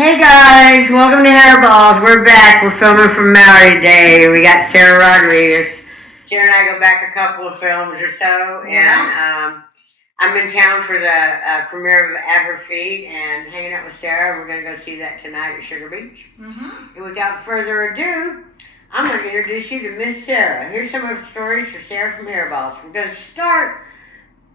Hey guys, welcome to HAIRBALLS. We're back. We're filming from Maui today. We got Sarah Rodriguez. Sarah and I go back a couple of films or so, and I'm in town for the premiere of At Her Feet and hanging out with Sarah. We're going to go see that tonight at Sugar Beach. And without further ado, I'm going to introduce you to Miss Sarah. Here's some of her stories for Sarah from HAIRBALLS. We're going to start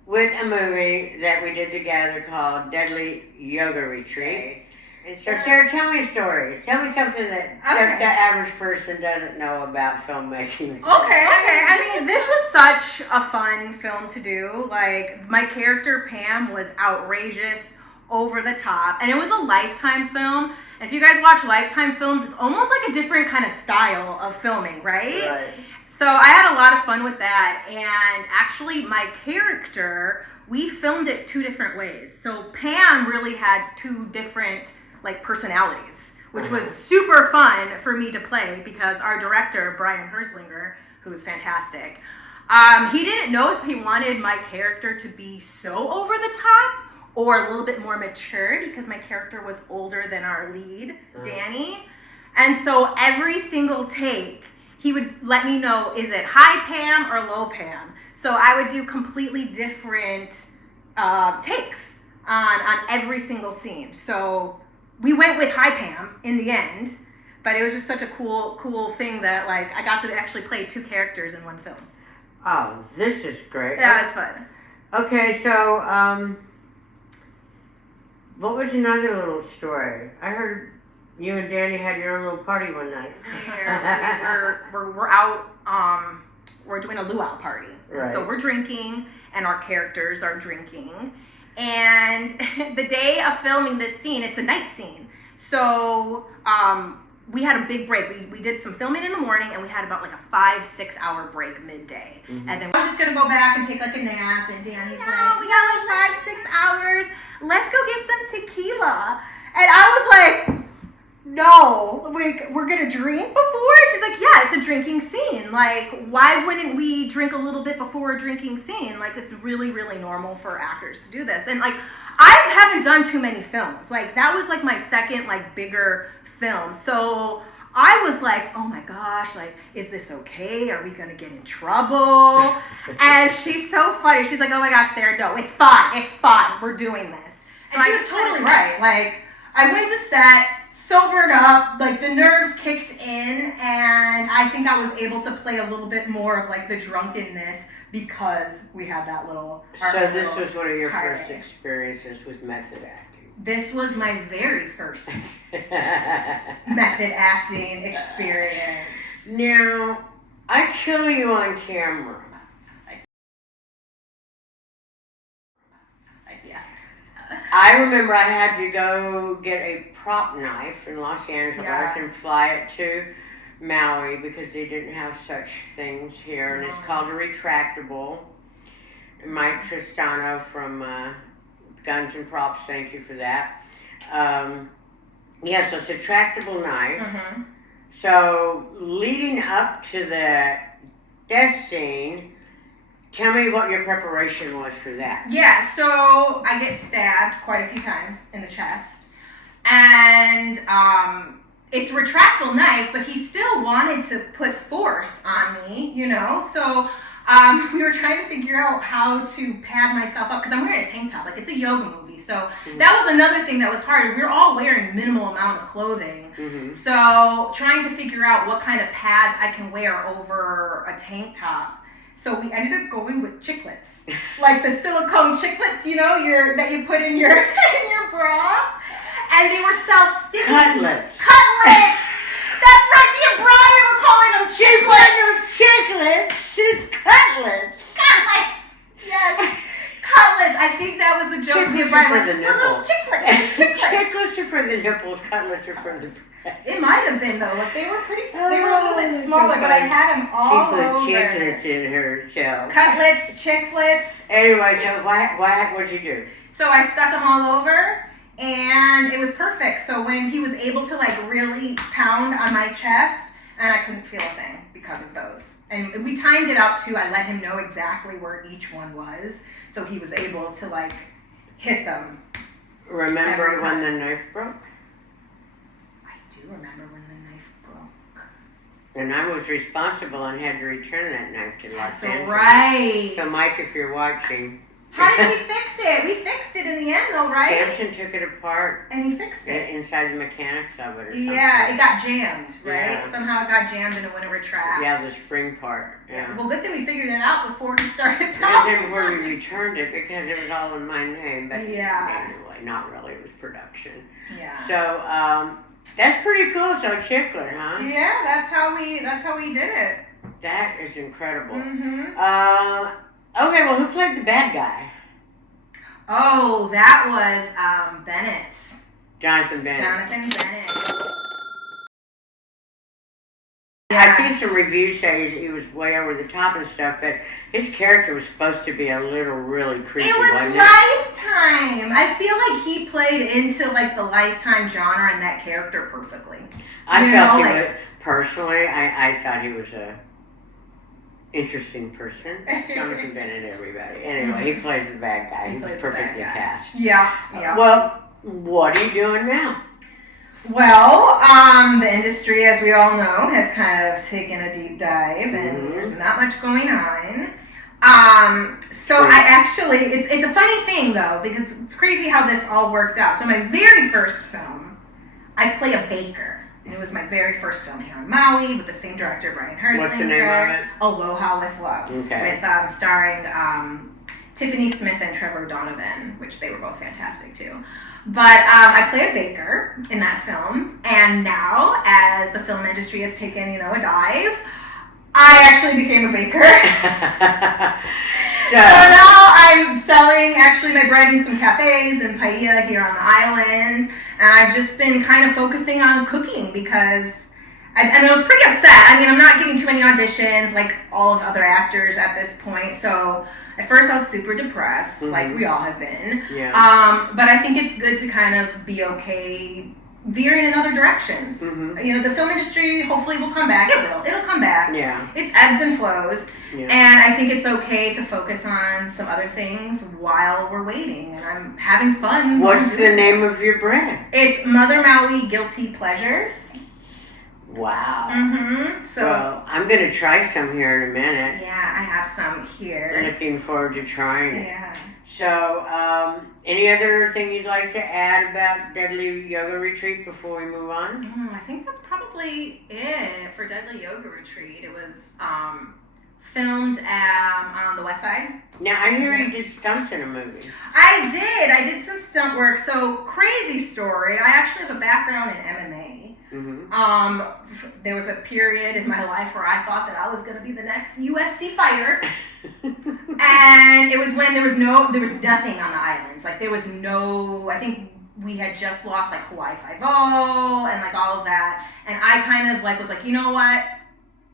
with a movie that we did together called Deadly Yoga Retreat. And so, Sarah, tell me stories. Tell me something that the average person doesn't know about filmmaking. Okay. I mean, this was such a fun film to do. Like, my character, Pam, was outrageous, over the top. And it was a Lifetime film. And if you guys watch Lifetime films, it's almost like a different kind of style of filming, right? So I had a lot of fun with that. And actually, my character, we filmed it two different ways. So Pam really had two different personalities, which was super fun for me to play because our director, Brian Herzlinger, who's fantastic, he didn't know if he wanted my character to be so over the top or a little bit more mature because my character was older than our lead, Danny. And so every single take, he would let me know, is it high Pam or low Pam? So I would do completely different takes on every single scene. So we went with high Pam in the end, but it was just such a cool thing that I got to actually play two characters in one film. Oh, this is great. That was fun. Okay, so what was another little story? I heard you and Danny had your own little party one night. We're out. We're doing a luau party, right. So we're drinking, and our characters are drinking. And the day of filming this scene, it's a night scene. So we had a big break. We did some filming in the morning, and we had about a 5-6 hour break midday. And then I was just gonna go back and take a nap. And Danny's we got 5-6 hours. Let's go get some tequila. And I was like, no, we're gonna drink before? She's like, yeah, it's a drinking scene. Why wouldn't we drink a little bit before a drinking scene? It's really, really normal for actors to do this. And I haven't done too many films. That was my second bigger film. So I was like, oh my gosh, is this okay? Are we gonna get in trouble? And she's so funny. She's like, oh my gosh, Sarah, no, it's fine. We're doing this. So she was totally right. I went to set, sobered up, the nerves kicked in, and I think I was able to play a little bit more of the drunkenness because we had that little. So this was one of your first experiences with method acting? This was my very first method acting experience. Now, I kill you on camera. I remember I had to go get a prop knife in Los Angeles and fly it to Maui because they didn't have such things here. And it's called a retractable. Mike Tristano from Guns and Props, thank you for that. So it's a retractable knife. So leading up to the death scene, tell me what your preparation was for that. Yeah, so I get stabbed quite a few times in the chest. And it's a retractable knife, but he still wanted to put force on me, So we were trying to figure out how to pad myself up, because I'm wearing a tank top. It's a yoga movie. So that was another thing that was hard. We were all wearing minimal amount of clothing. So trying to figure out what kind of pads I can wear over a tank top. So we ended up going with chiclets, the silicone chiclets, that you put in your bra, and they were self-sticking. Cutlets. That's right. Me and Brian were calling them chiclets. Chiclets. It's cutlets. Yes. Cutlets. I think that was a joke. Chiclets are for the nipples. Little chiclets. Chiclets are for the nipples. Cutlets are for the breast. It might have been though. They were they were a little bit smaller, but I had them all over. She put chiclets in her shell. Cutlets, chiclets. Anyway, so what'd you do? So I stuck them all over, and it was perfect. So when he was able to really pound on my chest, and I couldn't feel a thing because of those. And we timed it out too. I let him know exactly where each one was, so he was able to hit them. Remember when the knife broke? do remember when the knife broke. And I was responsible and had to return that knife to Los Angeles. Right. So, Mike, if you're watching. How did we fix it? We fixed it in the end, though, right? Samson took it apart. And he fixed it. Inside the mechanics of it or something. Yeah, it got jammed, right? Yeah. Somehow it got jammed and it wouldn't retract. Yeah, the spring part. Yeah. Well, good thing we figured it out before we started. Before we returned it because it was all in my name. But yeah. Anyway, not really. It was production. Yeah. So, that's pretty cool. So Chickler, huh? Yeah, that's how we did it. That is incredible. Mm-hmm. Okay, well, who played the bad guy? Oh, that was Bennett. Jonathan Bennett. Jonathan Bennett. I've seen some reviews say he was way over the top and stuff, but his character was supposed to be a little really creepy. It was wasn't Lifetime. I feel like he played into like the Lifetime genre and that character perfectly. I felt he was, personally, I thought he was a interesting person. Jonathan Bennett, everybody. Anyway, he plays the bad guy. He was perfectly cast. Yeah, yeah. Well, what are you doing now? Well, the industry, as we all know, has kind of taken a deep dive, and there's not much going on. So I actually, it's a funny thing though, because it's crazy how this all worked out. So my very first film, I play a baker. And it was my very first film here on Maui with the same director, Brian Herslinger. What's the name of it? Aloha with Love. Okay. With starring Tiffany Smith and Trevor Donovan, which they were both fantastic too. But I play a baker in that film, and now as the film industry has taken, a dive, I actually became a baker. So now I'm selling actually my bread in some cafes and paella here on the island, and I've just been kind of focusing on cooking because I was pretty upset. I mean, I'm not getting too many auditions like all of the other actors at this point, so at first I was super depressed, like we all have been. Yeah. But I think it's good to kind of be okay veering in other directions. The film industry hopefully will come back. It will. It'll come back. Yeah. It's ebbs and flows. Yeah. And I think it's okay to focus on some other things while we're waiting. And I'm having fun. What's the name of your brand? It's Mother Maui Guilty Pleasures. Wow. So well, I'm going to try some here in a minute. Yeah, I have some here. Looking forward to trying it. Yeah. So, any other thing you'd like to add about Deadly Yoga Retreat before we move on? I think that's probably it for Deadly Yoga Retreat. It was filmed on the west side. Now, I hear you did stunts in a movie. I did some stunt work. So, crazy story. I actually have a background in MMA. There was a period in my life where I thought that I was going to be the next UFC fighter. And it was when there was nothing on the islands. Like there was no, I think we had just lost like Hawaii 5-0 and like all of that. And I kind of like was like, you know what?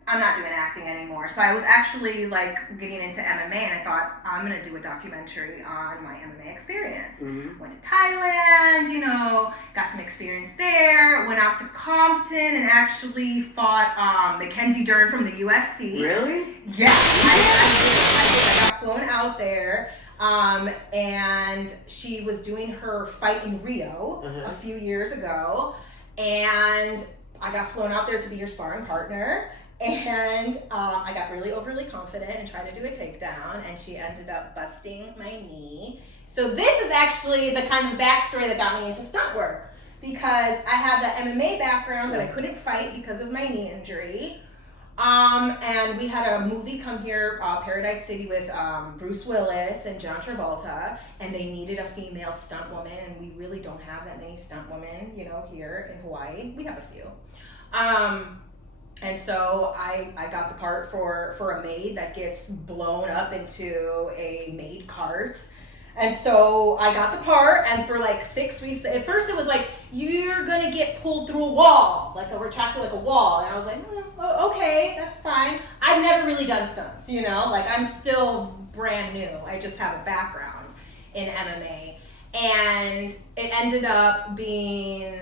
I'm not doing acting anymore. So I was actually like getting into MMA, and I thought I'm going to do a documentary on my MMA experience. Went to Thailand, got some experience there, went out to Compton and actually fought Mackenzie Dern from the UFC. Really? Yeah. I got flown out there. And she was doing her fight in Rio a few years ago. And I got flown out there to be her sparring partner. And I got really overly confident and tried to do a takedown, and she ended up busting my knee. So this is actually the kind of backstory that got me into stunt work, because I have that MMA background that I couldn't fight because of my knee injury. And we had a movie come here, Paradise City, with Bruce Willis and John Travolta, and they needed a female stunt woman, and we really don't have that many stunt women, here in Hawaii. We have a few. And so I got the part for a maid that gets blown up into a maid cart. And so I got the part, and for like 6 weeks, at first it was like, you're gonna get pulled through a wall, like a retractor, like a wall. And I was like, okay, that's fine. I've never really done stunts, like I'm still brand new. I just have a background in MMA. And it ended up being,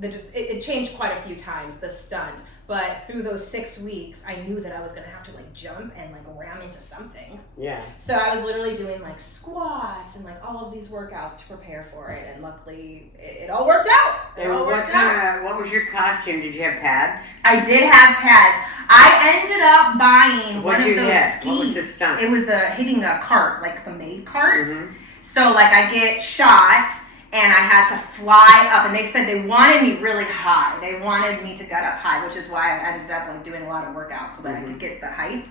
it changed quite a few times, the stunt. But through those 6 weeks, I knew that I was gonna have to like jump and like ram into something. Yeah. So I was literally doing like squats and like all of these workouts to prepare for it, and luckily it all worked out. And what was your costume? Did you have pads? I did have pads. I ended up buying one of those skis. What was the stunt? It was hitting a cart, like the maid carts. Mm-hmm. So like I get shot and I had to fly up, and they said they wanted me really high. They wanted me to get up high, which is why I ended up like doing a lot of workouts so that I could get the height.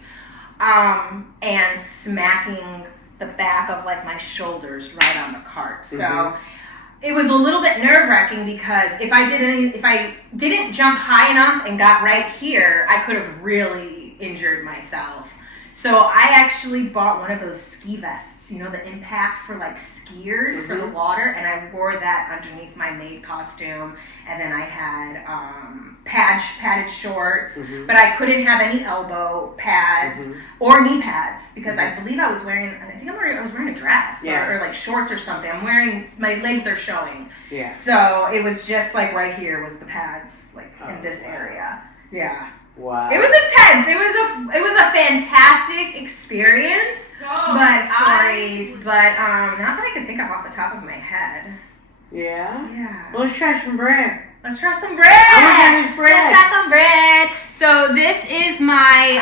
And smacking the back of like my shoulders right on the cart. So it was a little bit nerve-wracking because if I didn't jump high enough and got right here, I could have really injured myself. So I actually bought one of those ski vests, you know, the impact for like skiers for the water, and I wore that underneath my maid costume. And then I had padded shorts, but I couldn't have any elbow pads or knee pads because I believe I was wearing, I was wearing a dress or like shorts or something. My legs are showing. Yeah. So it was just like right here was the pads, like in this area. Yeah. Wow. It was intense. It was a fantastic experience. Stories, but not that I can think of off the top of my head. Yeah? Yeah. Well, let's try some bread. Let's try some bread. I want to have this bread. Let's try some bread. So this is my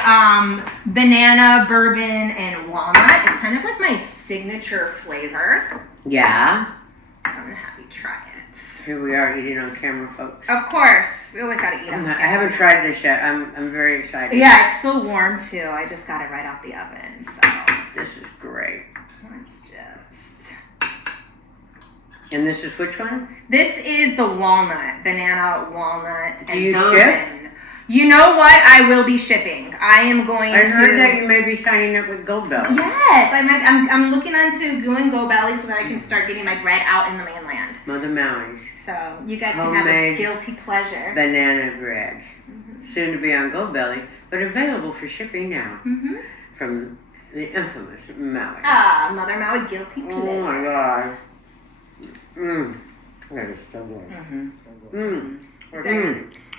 banana, bourbon, and walnut. It's kind of like my signature flavor. Yeah. So I'm gonna have you try it. Here we are eating on camera, folks. Of course. We always gotta eat on camera. I haven't tried this yet. I'm very excited. Yeah, it's still warm too. I just got it right out the oven. So this is great. let's just. And this is which one? This is the walnut, banana, walnut, and Do you bourbon. You know what? I will be shipping. I am going to. I heard that you may be signing up with Gold Belly. Yes, I'm looking into doing Go Valley so that I can start getting my bread out in the mainland. Mother Maui's. So you guys can have a guilty pleasure. Banana bread. Soon to be on Gold Belly, but available for shipping now from the infamous Maui. Mother Maui guilty pleasure. Oh my god. That is so good.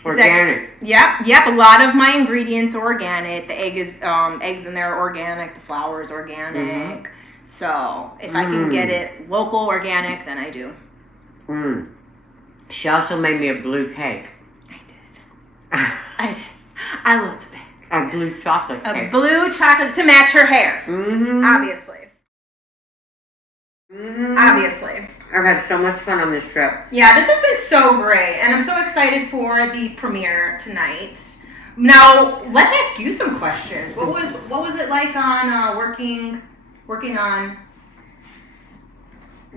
Organic. Yep. A lot of my ingredients are organic. The eggs in there are organic. The flour is organic. So if I can get it local organic, then I do. She also made me a blue cake. I did. I love to bake. A blue chocolate cake. A blue chocolate to match her hair. Obviously. Obviously. I've had so much fun on this trip. Yeah, this has been so great, and I'm so excited for the premiere tonight. Now, let's ask you some questions. What was it like on working on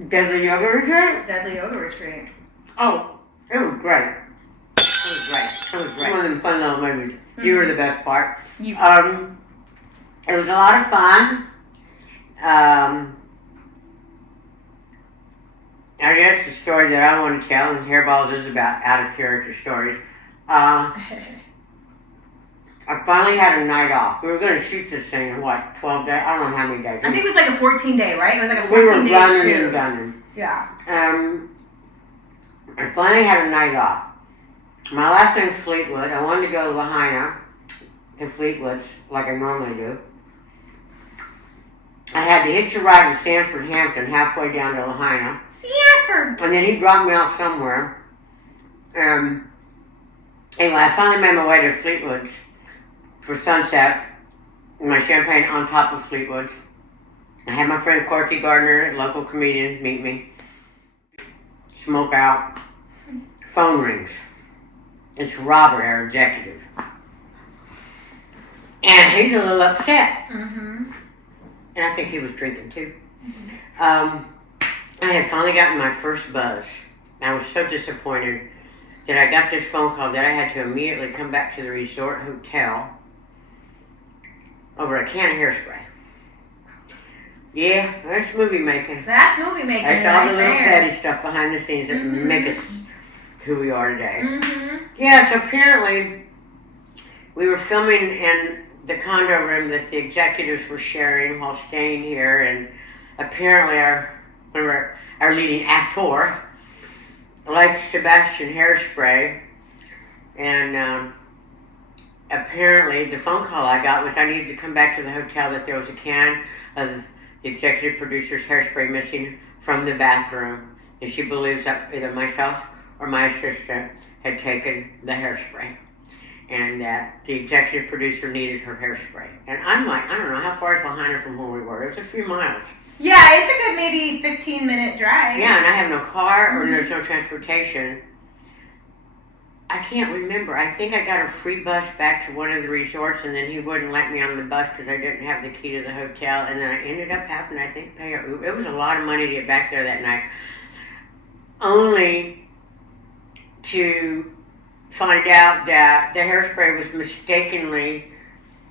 Deadly Yoga Retreat? Deadly Yoga Retreat? Oh, it was great. It was great. One of them fun little movies. You were the best part. It was a lot of fun. I guess the story that I want to tell, and Hairballs is about out-of-character stories. I finally had a night off. We were going to shoot this thing in, 12 days? I don't know how many days. I think it was like a 14-day, right? It was like a 14-day We were running shoot. and gunning. Yeah. I finally had a night off. My last name's Fleetwood. I wanted to go to Lahaina, to Fleetwood's, like I normally do. I had to hitch a ride with Sanford Hampton halfway down to Lahaina. Sanford! And then he dropped me off somewhere. Anyway, I finally made my way to Fleetwood's for sunset. My champagne on top of Fleetwood's. I had my friend Corky Gardner, a local comedian, meet me. Smoke out. Phone rings. It's Robert, our executive. And he's a little upset. And I think he was drinking too. I had finally gotten my first buzz. I was so disappointed that I got this phone call that I had to immediately come back to the resort hotel over a can of hairspray. Yeah, that's movie making. That's movie making. That's all the little petty stuff behind the scenes that make us who we are today. Yeah, so apparently we were filming in the condo room that the executives were sharing while staying here, and apparently our leading actor liked Sebastian hairspray, and apparently the phone call I got was I needed to come back to the hotel, that there was a can of the executive producer's hairspray missing from the bathroom. And she believes that either myself or my assistant had taken the hairspray. And that the executive producer needed her hairspray. And I'm like, I don't know, how far is Lahaina from where we were? It was a few miles. Yeah, it's a good maybe 15-minute drive. Yeah, and I have no car, or there's no transportation. I can't remember. I think I got a free bus back to one of the resorts, and then he wouldn't let me on the bus because I didn't have the key to the hotel. And then I ended up having, I think, pay a Uber. It was a lot of money to get back there that night. Only to find out that the hairspray was mistakenly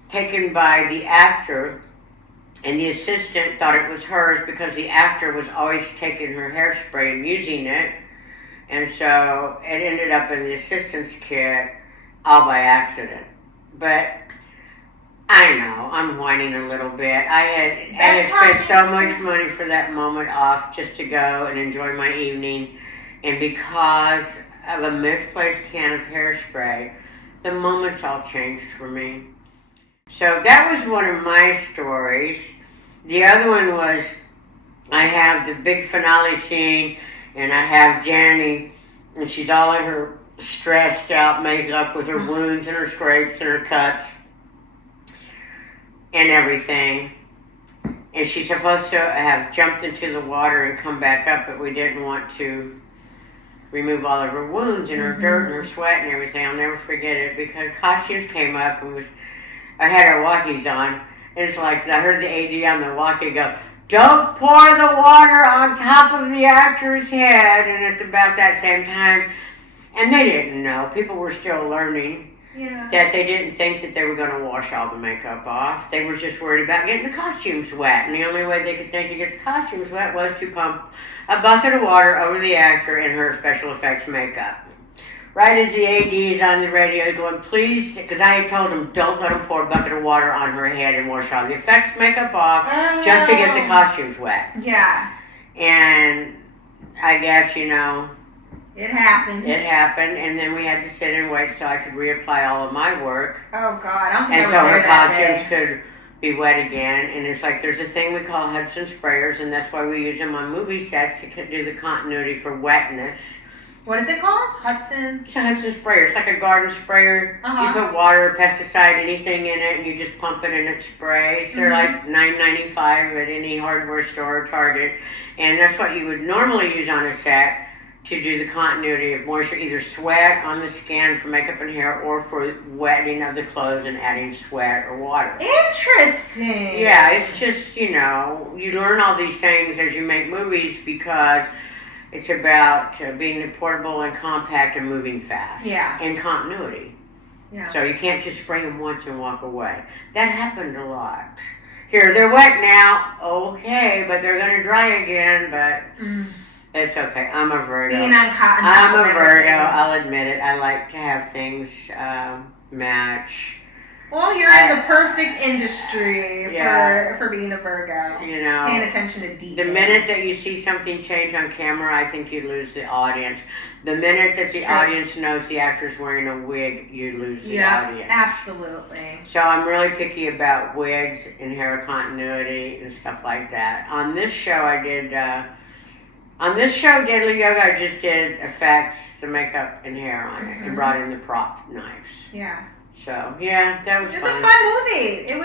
taken by the actor, and the assistant thought it was hers because the actor was always taking her hairspray and using it. And so it ended up in the assistant's kit all by accident. But I know, I'm whining a little bit. I had spent so much money for that moment off just to go and enjoy my evening. And because of a misplaced can of hairspray, the moments all changed for me. So that was one of my stories. The other one was, I have the big finale scene, and I have Janny, and she's all in her stressed out makeup with her wounds and her scrapes and her cuts and everything. And she's supposed to have jumped into the water and come back up, but we didn't want to remove all of her wounds and her dirt and her sweat and everything. I'll never forget it, because costumes came up and I had her walkies on. And it's like, I heard the AD on the walkie go, "Don't pour the water on top of the actor's head." And at about that same time, and they didn't know, people were still learning, that they didn't think that they were going to wash all the makeup off. They were just worried about getting the costumes wet. And the only way they could think to get the costumes wet was to pump a bucket of water over the actor in her special effects makeup. Right as the AD is on the radio going, "Please," because I had told him, don't let him pour a bucket of water on her head and wash all the effects makeup off just to get the costumes wet. Yeah. And I guess, it happened. It happened, and then we had to sit and wait so I could reapply all of my work. Oh, God. I don't think and I was so there her that costumes day. could be wet again. And it's like, there's a thing we call Hudson sprayers, and that's why we use them on movie sets to do the continuity for wetness. What is it called? Hudson? It's a Hudson sprayer. It's like a garden sprayer. You put water, pesticide, anything in it, and you just pump it and it sprays. They're like $9.95 at any hardware store or Target. And that's what you would normally use on a set to do the continuity of moisture, either sweat on the skin for makeup and hair, or for wetting of the clothes and adding sweat or water. Interesting. Yeah, it's just, you learn all these things as you make movies, because it's about being portable and compact and moving fast. Yeah. And continuity. Yeah. So you can't just spray them once and walk away. That happened a lot. Here, they're wet now. Okay, but they're going to dry again, but it's okay. I'm a Virgo. Being on cotton. I'm a Virgo. I'll admit it. I like to have things match. Well, you're in the perfect industry for being a Virgo. Paying attention to detail. The minute that you see something change on camera, I think you lose the audience. The minute that the audience knows the actor's wearing a wig, you lose the audience. Absolutely. So I'm really picky about wigs and hair continuity and stuff like that. On this show, Deadly Yoga, I just did effects, the makeup and hair on it, and brought in the prop knives. Yeah. So that was fun. It was a fun movie. It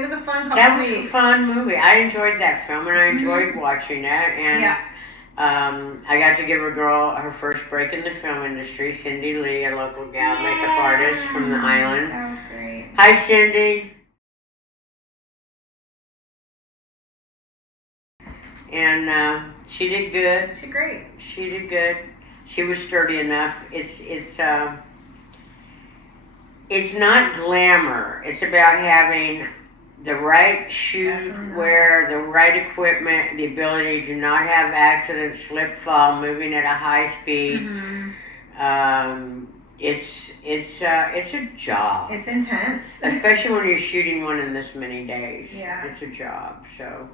was a fun couple That was weeks. a fun movie. I enjoyed that film, and I enjoyed watching it. And I got to give a girl her first break in the film industry, Cindy Lee, a local gal makeup artist from the island. That was great. Hi, Cindy. And she did good. She's great. She did good. She was sturdy enough. It's not glamour. It's about having the right shoe wear, the right equipment, the ability to not have accidents, slip, fall, moving at a high speed. It's a job. It's intense. Especially when you're shooting one in this many days. Yeah. It's a job. So,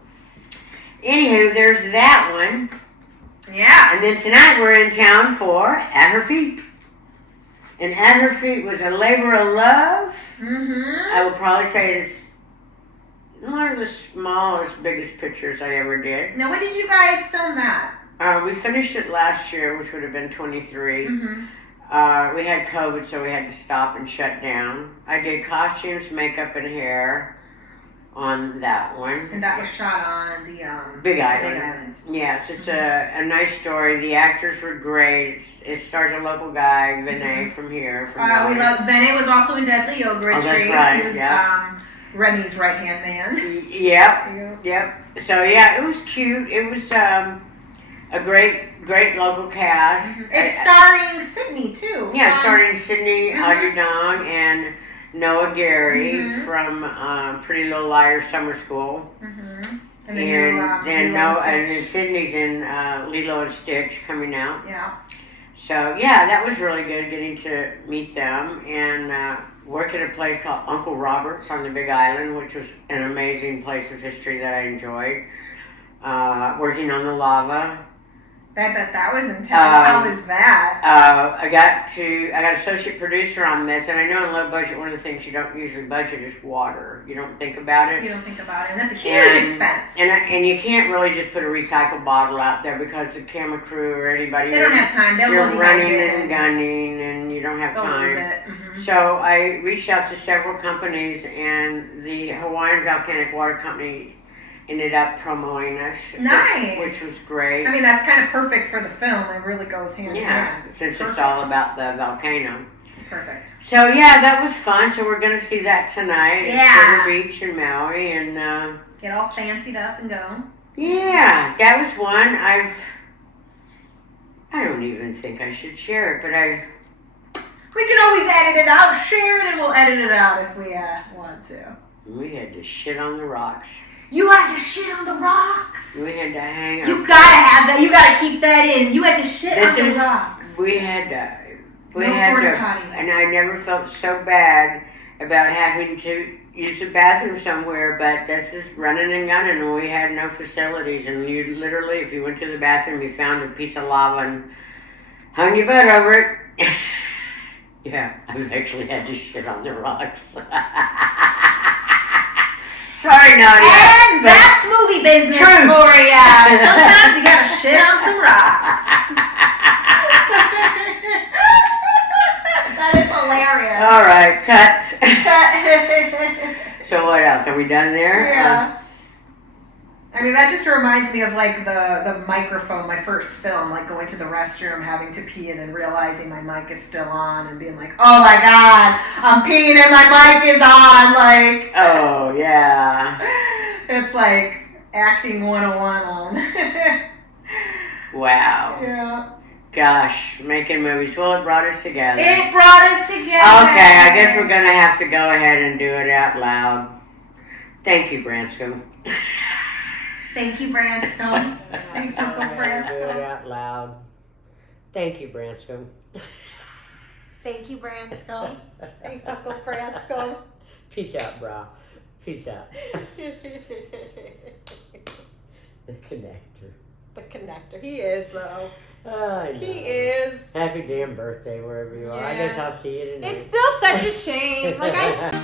anywho, there's that one. Yeah. And then tonight we're in town for At Her Feet. And At Her Feet was a labor of love. Mm-hmm. I would probably say it's one of the smallest, biggest pictures I ever did. Now, when did you guys film that? We finished it last year, which would have been 23. Mm-hmm. We had COVID, so we had to stop and shut down. I did costumes, makeup, and hair on that one. And that was shot on the Big Island. Big Island. Yes, it's a nice story. The actors were great. It stars a local guy, Vinay, from here. From We love Vinay was also in Deadly Yoga Retreat. That's right, He was yeah. Remy's right hand man. Yep. So yeah, it was cute. It was a great local cast. It's starring Sydney too. Yeah, starring Sydney Aududong and Noah Gary from Pretty Little Liars Summer School. And then Sydney's in Lilo and Stitch coming out. Yeah. So yeah, that was really good getting to meet them and work at a place called Uncle Robert's on the Big Island, which was an amazing place of history that I enjoyed. Working on the lava. I bet that was intense. How was that? I got associate producer on this, and I know in low budget, one of the things you don't usually budget is water. You don't think about it. You don't think about it, and that's a huge expense. And you can't really just put a recycled bottle out there because the camera crew or anybody, they don't have time. They'll you're go running dehydrated. and gunning, and you don't have They'll time. lose it. So I reached out to several companies, and the Hawaiian Volcanic Water Company ended up promoting us. Nice. Which was great. I mean, that's kind of perfect for the film. It really goes hand in hand. Since it's all about the volcano. It's perfect. So yeah, that was fun. So we're going to see that tonight Yeah. at Sugar Beach in Maui. And get all fancied up and go. Yeah, that was one. I don't even think I should share it, but we can always edit it out, share it, and we'll edit it out if we want to. We had to shit on the rocks. You had to shit on the rocks. We had to hang on. You gotta have that. You gotta keep that in. You had to shit on the rocks. We had to, and I never felt so bad about having to use the bathroom somewhere, but this is running and gunning, and we had no facilities, and you literally, if you went to the bathroom, you found a piece of lava and hung your butt over it. Yeah, I've actually had to shit on the rocks. Sorry, Nadia. And that's movie business for ya. Sometimes you gotta shit on some rocks. That is hilarious. All right, cut. So what else? Are we done there? Yeah. I mean, that just reminds me of like the microphone, my first film, like going to the restroom, having to pee, and then realizing my mic is still on, and being like, "Oh my God, I'm peeing and my mic is on!" Like, oh yeah, it's like acting 101 on. Wow. Yeah. Gosh, making movies. Well, it brought us together. It brought us together. Okay, I guess we're gonna have to go ahead and do it out loud. Thank you, Branscombe. Thank you, Branscombe. Thanks, Uncle Do it Branscombe. out loud. Thank you, Branscombe. Thank you, Branscombe. Thanks, Uncle Branscombe. Peace out, brah. Peace out. The connector. The connector. He is, though. I know. He is. Happy damn birthday wherever you are. I guess I'll see you tonight. It's still such a shame. Like I.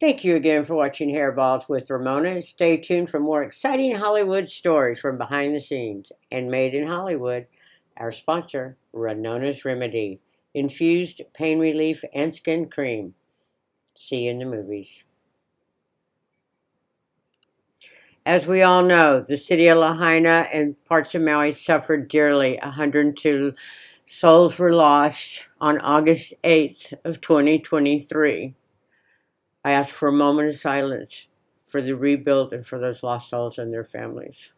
Thank you again for watching Hairballs with RaMona. Stay tuned for more exciting Hollywood stories from behind the scenes and made in Hollywood Our sponsor, RaMona's Remedy, infused pain relief and skin cream. See you in the movies. As we all know, the city of Lahaina and parts of Maui suffered dearly. 102 souls were lost on August 8th of 2023. I ask for a moment of silence for the rebuild and for those lost souls and their families.